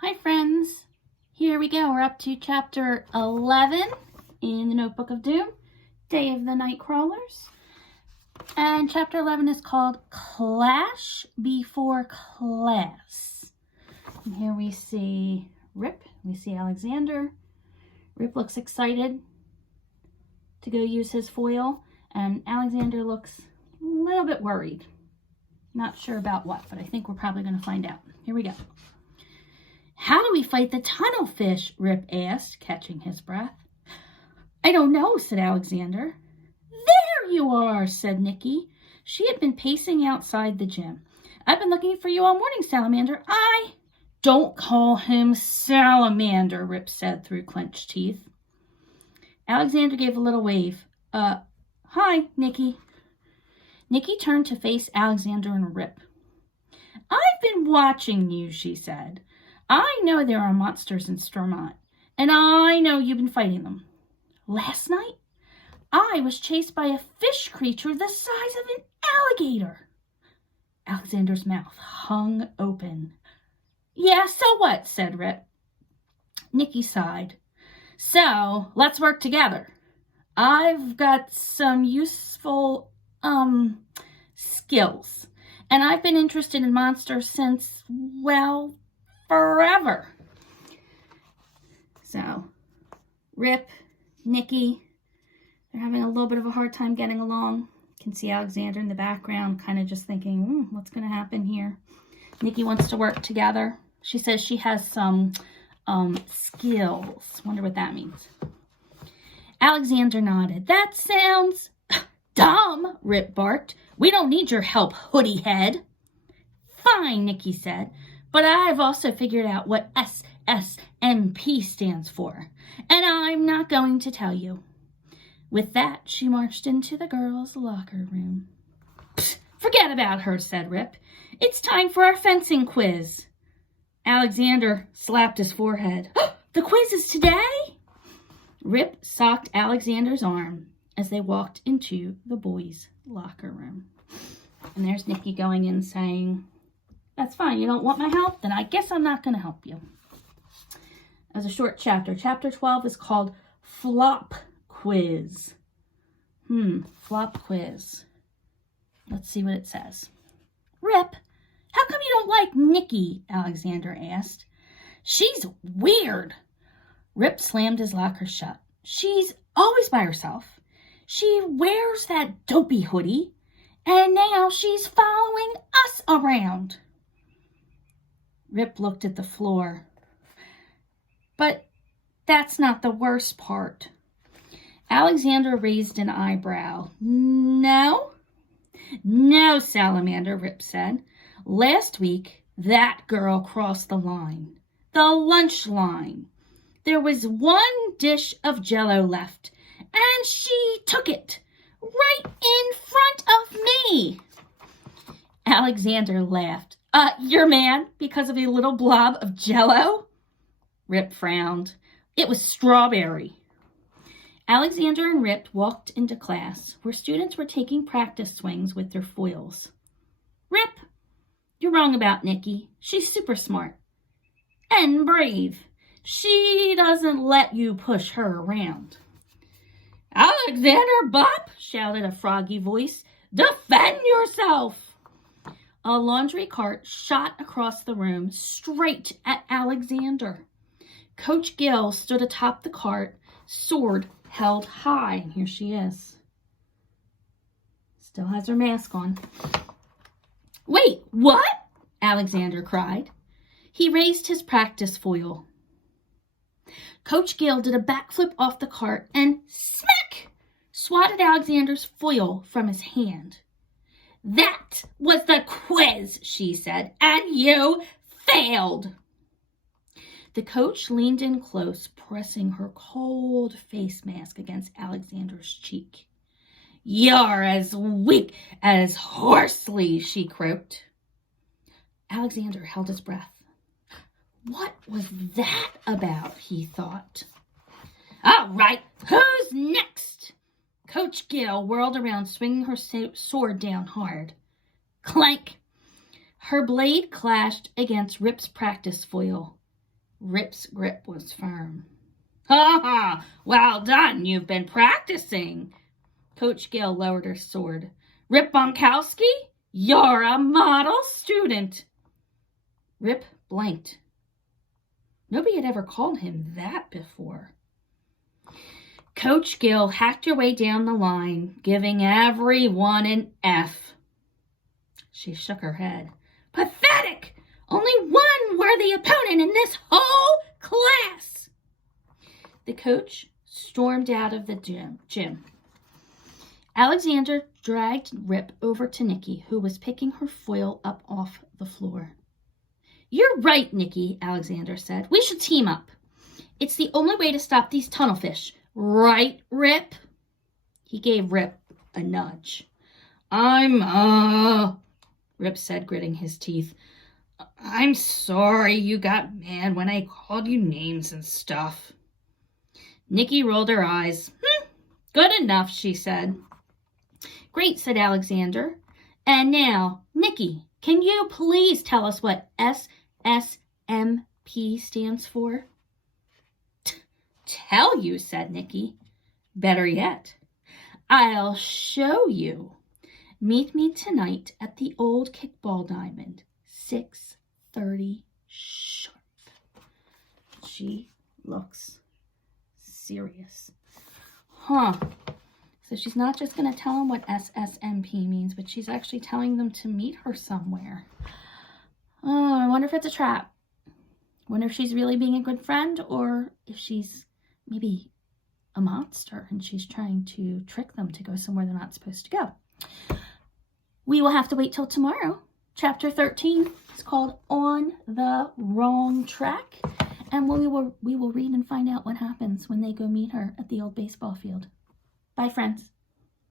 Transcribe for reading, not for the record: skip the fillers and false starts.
Hi friends, here we go. We're up to chapter 11 in the Notebook of Doom, Day of the Night Crawlers. And chapter 11 is called Clash Before Class. And here we see Rip, we see Alexander. Rip looks excited to go use his foil, and Alexander looks a little bit worried. Not sure about what, but I think we're probably going to find out. Here we go. "How do we fight the tunnel fish?" Rip asked, catching his breath. "I don't know," said Alexander. "There you are," said Nikki. She had been pacing outside the gym. "I've been looking for you all morning, Salamander. Don't call him Salamander," Rip said through clenched teeth. Alexander gave a little wave. Hi, Nikki." Nikki turned to face Alexander and Rip. "I've been watching you," she said. "I know there are monsters in Stormont, and I know you've been fighting them. Last night, I was chased by a fish creature the size of an alligator." Alexander's mouth hung open. "Yeah, so what?" said Rip. Nikki sighed. "So, let's work together. I've got some useful, skills, and I've been interested in monsters since, well, forever." So, Rip, Nikki, they're having a little bit of a hard time getting along. You can see Alexander in the background kind of just thinking, what's going to happen here? Nikki wants to work together. She says she has some skills. Wonder what that means. Alexander nodded. "That sounds dumb," Rip barked. "We don't need your help, hoodie head." "Fine," Nikki said. "But I've also figured out what SSMP stands for, and I'm not going to tell you." With that, she marched into the girls' locker room. "Forget about her," said Rip. "It's time for our fencing quiz." Alexander slapped his forehead. "The quiz is today?" Rip socked Alexander's arm as they walked into the boys' locker room. And there's Nikki going in saying, "That's fine, you don't want my help? Then I guess I'm not going to help you." As a short chapter, chapter 12 is called Flop Quiz. Flop Quiz. Let's see what it says. "Rip, how come you don't like Nikki?" Alexander asked. "She's weird." Rip slammed his locker shut. "She's always by herself. She wears that dopey hoodie, and now she's following us around." Rip looked at the floor. "But that's not the worst part." Alexander raised an eyebrow. No, Salamander," Rip said. "Last week, that girl crossed the line. The lunch line. There was one dish of Jell-O left, and she took it right in front of me." Alexander laughed. You're mad because of a little blob of Jell-O?" Rip frowned. "It was strawberry." Alexander and Rip walked into class, where students were taking practice swings with their foils. "Rip, you're wrong about Nikki. She's super smart and brave. She doesn't let you push her around." "Alexander Bop!" shouted a froggy voice. "Defend yourself!" A laundry cart shot across the room straight at Alexander. Coach Gill stood atop the cart, sword held high. And here she is. Still has her mask on. "Wait, what?" Alexander cried. He raised his practice foil. Coach Gill did a backflip off the cart and smack! Swatted Alexander's foil from his hand. "That was the quiz," she said, "and you failed." The coach leaned in close, pressing her cold face mask against Alexander's cheek. "You're as weak as Horsley," she croaked. Alexander held his breath. What was that about, he thought. "All right, who's next?" Coach Gill whirled around, swinging her sword down hard. Clank! Her blade clashed against Rip's practice foil. Rip's grip was firm. Ha ha! Well done, you've been practicing. Coach Gill lowered her sword. Rip Bonkowski, you're a model student. Rip blanked. Nobody had ever called him that before. Coach Gill hacked her way down the line, giving everyone an F. She shook her head. Pathetic! Only one worthy opponent in this whole class. The coach stormed out of the gym. Alexander dragged Rip over to Nikki, who was picking her foil up off the floor. You're right, Nikki, Alexander said. We should team up. It's the only way to stop these tunnelfish. Right, Rip? He gave Rip a nudge. Rip said, gritting his teeth. I'm sorry you got mad when I called you names and stuff. Nikki rolled her eyes. Good enough, she said. Great, said Alexander. And now, Nikki, can you please tell us what SSMP stands for? Tell you, said Nikki. Better yet, I'll show you. Meet me tonight at the old Kickball Diamond, 6:30 sharp. She looks serious. So she's not just going to tell them what SSMP means, but she's actually telling them to meet her somewhere. Oh, I wonder if it's a trap. I wonder if she's really being a good friend, or if she's maybe a monster and she's trying to trick them to go somewhere they're not supposed to go. We will have to wait till tomorrow. Chapter 13 is called On the Wrong Track. And we will read and find out what happens when they go meet her at the old baseball field. Bye, friends.